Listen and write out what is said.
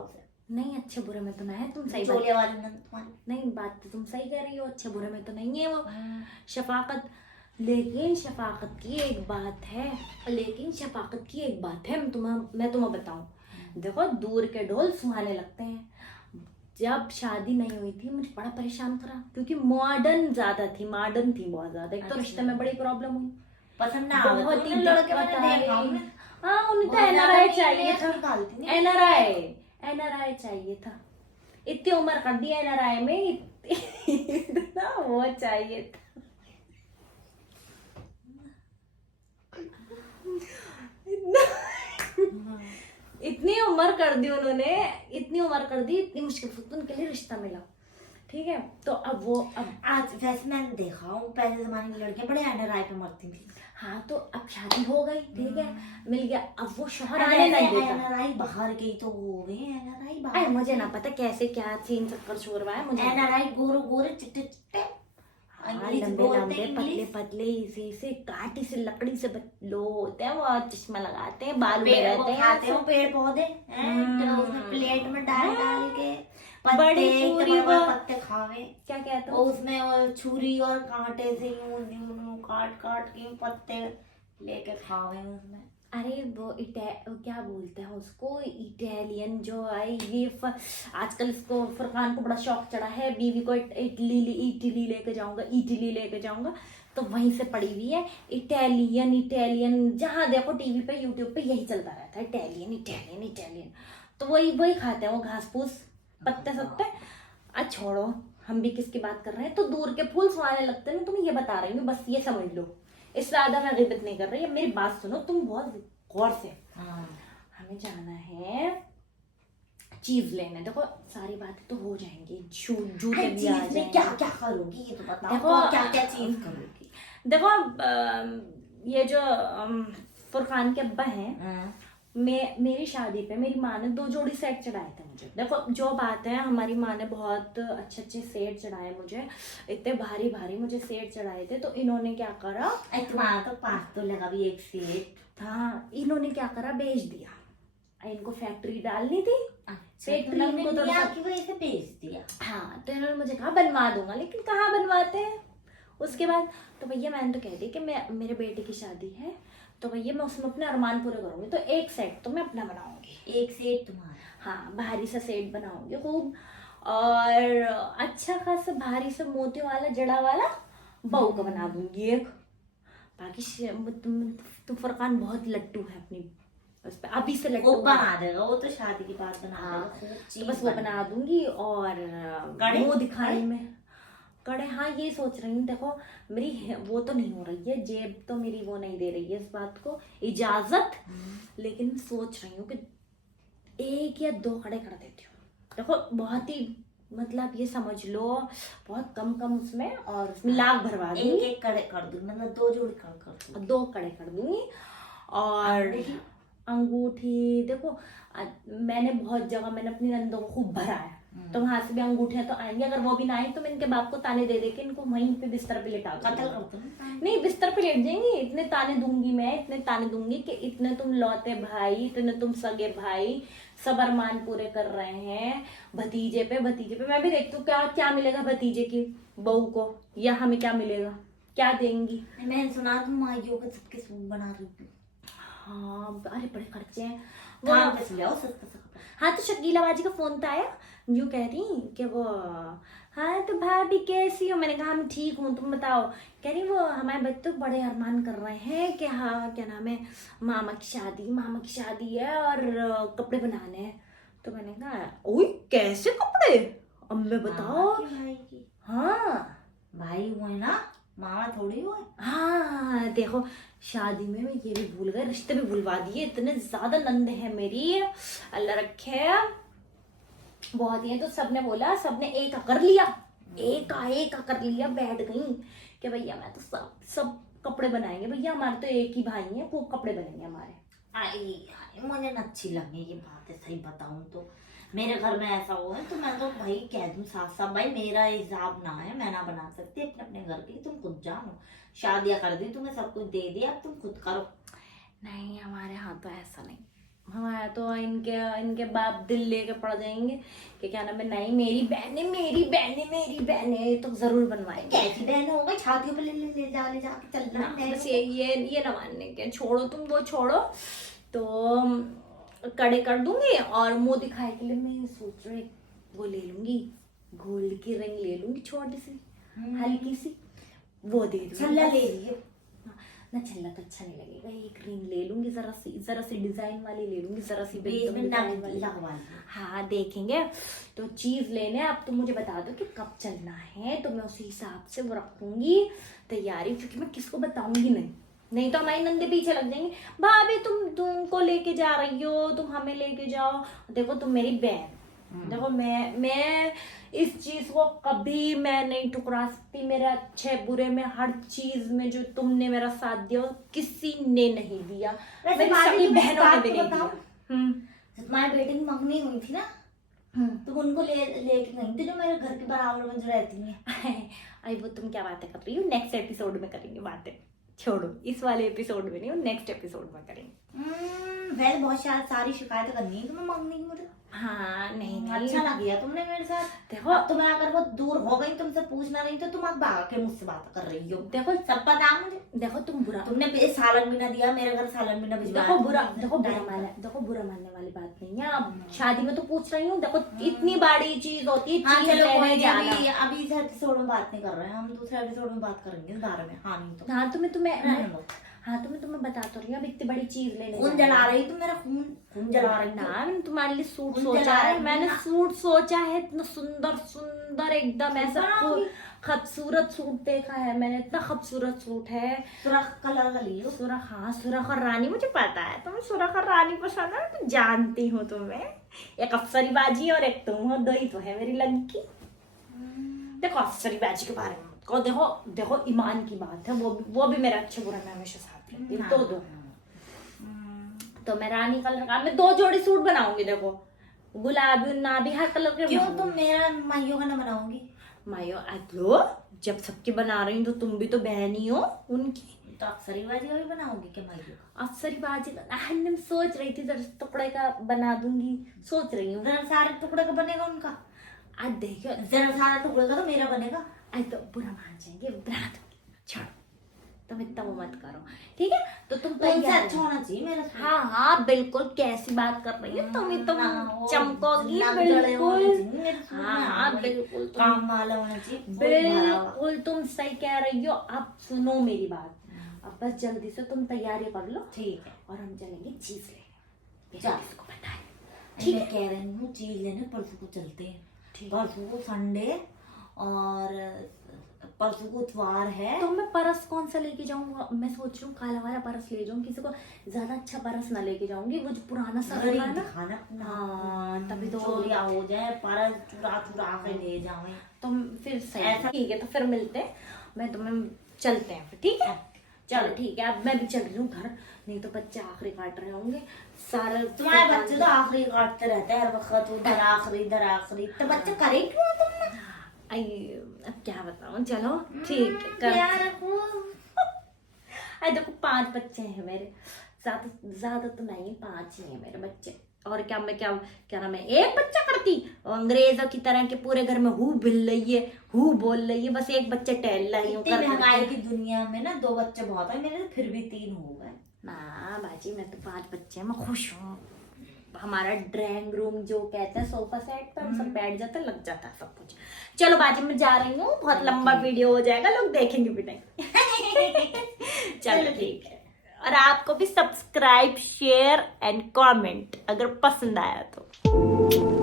उसे। नहीं अच्छे बुरे में तो ना है, तुम सही चोले वाली नंद तुम्हारी। नहीं, बात तो तुम सही कह रही हो, अच्छे बुरे में तो नहीं है वो शफाकत। लेकिन शफाकत की एक बात है, मैं तुम्हें बताऊं, देखो दूर के ढोल सुहाने लगते हैं। जब शादी नहीं हुई थी मुझे बड़ा परेशान करा, क्योंकि मॉडर्न थी बहुत ज्यादा। एक तो रिश्ते में बड़ी प्रॉब्लम हुई, पसंद ना आवे बहुत ही लड़के दिक्कत मैंने देखा आई। हमने। हाँ उन्हें तो बहुत ज्यादा एनआरआई नहीं, चाहिए नहीं था, निकालती नहीं। एनआरआई चाहिए था। इतनी उम्र कर दी एनआरआई में, इतना वो चाहिए था। इतनी उम्र कर दी उन्होंने, इतनी उम्र कर दी, इतनी मुश्किल से तो उनके लिए रिश्ता मिला, ठीक है। तो अब आज वैसे मैंने देखा हूँ पहले जमाने की लड़कियां बड़े एनआरआई पे मरती थी। हाँ तो अब शादी हो गई, ठीक है, मिल गया, अब वो शोहर आने नहीं देता। एनआरआई बाहर गई तो वो हो गई एनआरआई बाहर। अरे मुझे ना पता कैसे क्या सीन चक्कर छोड़ रहा है मुझे। एनआरआई गोरे गोरे चिट्टे चिट्टे, लंबे लंबे पतले पतले इसे काटी से लकड़ी से लो होते हैं, वो चश्मा लगाते हैं, बाल में रहते हैं, खाते हो पेड़ पौधे तो उसमें प्लेट में डाल डाल के बड़ी पूरी वो पत्ते खावे। क्या कहते हो उसमें और छुरी और कांटे से यूं काट काट के पत्ते लेके खावे उसमें। अरे वो क्या बोलते हैं उसको, इटालियन जो है ये आजकल इसको फरहान को बड़ा शौक चढ़ा है, बीवी को इटली लेके जाऊंगा, तो वहीं से पड़ी हुई है इटालियन, जहाँ देखो टीवी पे यूट्यूब पे यही चलता रहता है, इटालियन। तो वही खाते हैं वो घास फूस पत्ते सत्ते। छोड़ो, हम भी किसकी बात कर रहे हैं, तो दूर के फूल सुहाने लगते हैं, तुम्हें ये बता रही हूँ, बस ये समझ लो। इस ज्यादा मैं गिबत नहीं कर रही, अब मेरी बात सुनो तुम बहुत गौर से। हमें जाना है चीज लेने, देखो सारी बातें तो हो जाएंगी, जूते भी आ जाएंगे। क्या क्या करोगी ये तो बताओ, देखो क्या क्या चीज करोगी। देखो ये जो फरहान के अब्बा हैं, मेरी शादी पे मेरी माँ ने 2 जोड़ी सेट चढ़ाए थे मुझे। देखो जो बात है, हमारी माँ ने बहुत अच्छे सेट चढ़ाए मुझे, इतने भारी मुझे सेट चढ़ाए थे। तो इन्होंने क्या करा, तुम्हारा तो 5 लगा भी एक सेट था, इन्होंने क्या करा, बेच दिया। इनको फैक्ट्री डालनी थी, फैक्ट्री इनको तो वैसे बेच दिया। हाँ तो इन्होंने मुझे कहा बनवा दूंगा, लेकिन कहाँ बनवाते हैं। उसके बाद तो भैया मैंने तो कह दी कि मेरे बेटे की शादी है, तो भैया मैं उसमें अपने अरमान पूरे करूंगी, तो एक सेट तो मैं अपना बनाऊंगी। एक सेट तुम्हारा? हाँ भारी सा सेट बनाऊंगी खूब, और अच्छा खासा भारी सा मोती वाला जड़ा वाला बहू का बना दूंगी एक। बाकी तुम फरकान बहुत लट्टू है अपनी उस पे, अभी से लट्टू वो बना देगा, वो तो शादी की बात बना देगा। तो बस वो बना दूंगी। और वो दिखाने में कड़े, हाँ ये सोच रही हूँ, देखो मेरी वो तो नहीं हो रही है, जेब तो मेरी वो नहीं दे रही है इस बात को इजाजत, लेकिन सोच रही हूँ कि 1 या 2 कड़े कर देती हूँ। देखो बहुत ही मतलब ये समझ लो बहुत कम उसमें, और उसमें लाख भरवा दूंगी। एक कड़े कर दूंगी, मतलब 2 जोड़ी कर 2 कड़े कर दूंगी। और अंगूठी देखो मैंने बहुत जगह मैंने अपनी नंदों को खूब भरा है, तो वहां से भी अंगूठियां तो आएंगी। अगर वो भी ना आए तो मैं इनके बाप को ताने दे के इनको वहीं पे बिस्तर पे लेटा दूंगी। नहीं बिस्तर पे लेट जाएंगी, इतने ताने दूंगी कि इतने तुम लौते भाई, इतने तुम सगे भाई, सब अरमान पूरे कर रहे हैं भतीजे पे। मैं भी देखती हूँ क्या मिलेगा भतीजे की बहू को, या हमें क्या मिलेगा, क्या देंगी। मैंने सुना तुम माइयों का सबके सूट बना रही थी। हाँ अरे बड़े खर्चे हैं वो। हाँ तो शकीला बाजी का फोन तो आया, यूँ कह रही कि वो हाँ तो भाभी कैसी हो, मैंने कहा मैं ठीक हूँ, तुम बताओ। कह रही वो हमारे बच्चे तो बड़े अरमान कर रहे हैं कि हाँ क्या नाम है मामा की शादी है और कपड़े बनाने हैं। तो मैंने कहा ओए कैसे कपड़े, अब मैं बताओ। भाई की हाँ भाई हुए ना, मामा थोड़ी हुए। हाँ देखो शादी में मैं ये भी भूल गए, रिश्ते भी भूलवा दिए, इतने ज्यादा नंदे हैं मेरी, अल्लाह रखे बहुत ही है। तो सबने बोला, सबने एक कर लिया, एक कर लिया, बैठ गई कि भैया मैं तो सब कपड़े बनाएंगे भैया, हमारे तो एक ही भाई हैं, खूब कपड़े बनेंगे हमारे। मुझे न अच्छी लगे ये बातें, सही बताऊं तो मेरे घर में ऐसा हुआ है तो मैं तो भाई कह दूं साफ भाई मेरा हिसाब ना है, मैं ना बना सकती अपने घर की, तुम खुद जानो, शादियां कर दी तुम्हें, सब कुछ दे दिया, अब तुम खुद करो। नहीं हमारे यहाँ तो ऐसा नहीं, हमारा तो इनके बाप दिल लेके पड़ जाएंगे कि क्या नाम है, नहीं मेरी बहन है, मेरी बहन है, मेरी बहन है, तो जरूर बनवाएंगे। कैसी बहन हो गई, छातियों पे ले जाके चलना है। बस ये ना मानने के, छोड़ो तुम वो छोड़ो, तो कड़े कर दूंगी। और मुंह दिखाए के लिए मैं सोच रही वो ले लूंगी, गोल्ड की रिंग ले लूंगी छोटी सी हल्की सी, वो दे दूंगी। छल्ला ले लिए ना, छल्ला तो अच्छा नहीं लगेगा, एक रिंग ले लूंगी, जरा सी डिजाइन वाली ले लूंगी, जरा सी बीच में डिजाइन वाली। लगवा हाँ देखेंगे। तो चीज लेने अब तुम मुझे बता दो कि कब चलना है, तो मैं उसी हिसाब से वो रखूंगी तैयारी, क्योंकि मैं किसको बताऊंगी नहीं तो हमारे नंदे पीछे लग जाएंगे, भाभी तुमको लेके जा रही हो, तुम हमें लेके जाओ। देखो तुम मेरी बहन, देखो मैं इस चीज को कभी मैं नहीं ठुकरा सकती। मेरे अच्छे बुरे में हर चीज में जो तुमने मेरा साथ दिया किसी ने नहीं दिया, मेरी सभी बहनों ने भी नहीं दिया। तुम्हारी बेटी की मंगनी हुई थी ना, तुम उनको लेके गई थी जो मेरे घर के बराबर में जो रहती हैं। अरे वो तुम क्या बातें कर रही हो, नेक्स्ट एपिसोड में करेंगे बातें, छोड़ो इस वाले एपिसोड में नहीं, नेक्स्ट एपिसोड में करेंगे। वैसे बहुत सारी शिकायतें करनी है तुम्हें मंगनी की मुझे। हाँ नहीं अच्छा लग गया तुमने मेरे साथ। देखो अब तुम्हें अगर वो दूर हो गई तुमसे पूछना नहीं तो तुम अब आके मुझसे बात कर रही हो। देखो सब पता मुझे। देखो तुम बुरा, तुमने सालन भी ना दिया मेरे घर, सालन भी ना भिजवाया। देखो बुरा मानने वाली बात नहीं है। अब शादी में तो पूछ रही हूँ, देखो इतनी बड़ी चीज होती है। हाँ चलो लेने जाना। अभी इस एपिसोड में बात नहीं कर रहे हैं हम, दूसरे एपिसोड में बात करेंगे इस बारे में। हाँ नहीं तो हाँ तुम्हें बता तो रही हूँ, अब इतनी बड़ी चीज लेने खून जला रही तुम मेरा, खून जला रही ना। मैंने तुम्हारे लिए सूट खून सोचा जला है, रही मैंने ना। सूट सोचा है, इतना सुंदर एकदम ऐसा खूबसूरत सूट देखा है मैंने, इतना खूबसूरत सूट है। सुरख कलर का लियो। सुरख, हाँ सुरख और रानी, मुझे पता है तुम्हें सुरख और रानी पसंद है, तो जानती हूँ तुम्हें। एक अफसरी बाजी और एक तुम हो, दो ही तो है मेरी लड़की। देखो अफसरी बाजी के बारे में को देखो ईमान की बात है, वो भी मेरा अच्छे बुरे में हमेशा साथ रहती है। तो मैं रानी कलर का, मैं 2 जोड़ी सूट बनाऊंगी। देखो गुलाबी नाबी हर कलर के। क्यों तुम मेरा माइयों का ना बनाओगी? मायो लो, जब सबकी बना रही हूँ तो तुम भी तो बहन ही हो उनकी, तो अफसरी बाजी का भी बनाओगी क्या माइयों? अफसरी बाजी का मैं सोच रही थी, जरा टुकड़े का बना दूंगी, सोच रही हूँ। जरा सारे टुकड़े का बनेगा उनका? आज देखो जरा सारा टुकड़े का तो मेरा बनेगा। आज तो बुरा मान जाएंगे, बना दूंगी, छोड़ो तुम इतना वो मत करो, ठीक है? तो तुम तुमसे अच्छा होना चाहिए मेरा। हाँ बिल्कुल, कैसी बात कर रही है तुम, चमकोगी बिल्कुल। हाँ बिल्कुल, काम वाला होना चाहिए बिल्कुल, तुम सही कह रही हो। अब सुनो मेरी बात, अब बस जल्दी से तुम तैयारी कर लो, ठीक है? और हम चलेंगे चीज लेने। किसको पता है? ठीक है, कह रही हूँ चीज लेने परसों को चलते हैं। परसों को संडे और परसों को इतवार है। तो मैं परस कौन सा लेके जाऊंगा? मैं सोच रही हूँ काला वाला परस ले जाऊँ, किसी को ज्यादा अच्छा परस ना लेके जाऊंगी, वो जो पुराना सा दिखाना। हाँ तभी तो चोरिया हो जाए, परस चुरा के ले जाए तो फिर सही ऐसा। ठीक है, तो फिर मिलते हैं, मैं तुम्हें चलते हैं फिर, ठीक है? चलो ठीक है, अब मैं भी चल रही हूँ घर, नहीं तो बच्चे आखिरी काट रहे होंगे सारे। तुम्हारे बच्चे तो आखिरी काटते रहते हैं हर वक्त, उधर आखिरी। तो बच्चे करे क्यों तुम? अब क्या बताऊं, चलो ठीक है। अरे देखो 5 बच्चे हैं मेरे, ज्यादा तो नहीं, 5 ही हैं मेरे बच्चे। और क्या मैं क्या नाम है, एक बच्चा करती अंग्रेजों की तरह के पूरे घर में हु बिल रही है, हु बोल रही है, बस एक बच्चे टहल रही हूँ। महंगाई की दुनिया में ना 2 बच्चे बहुत है, मेरे तो फिर भी 3 हो गए ना बाजी। मैं तो 5 बच्चे हैं, मैं खुश हूँ। हमारा ड्राइंग रूम जो कहते हैं सोफा सेट पे हम सब बैठ जाते हैं, लग जाता है सब कुछ। चलो बाजी मैं जा रही हूँ, बहुत लंबा वीडियो हो जाएगा, लोग देखेंगे भी नहीं। चलो ठीक है, और आपको भी सब्सक्राइब शेयर एंड कमेंट अगर पसंद आया तो।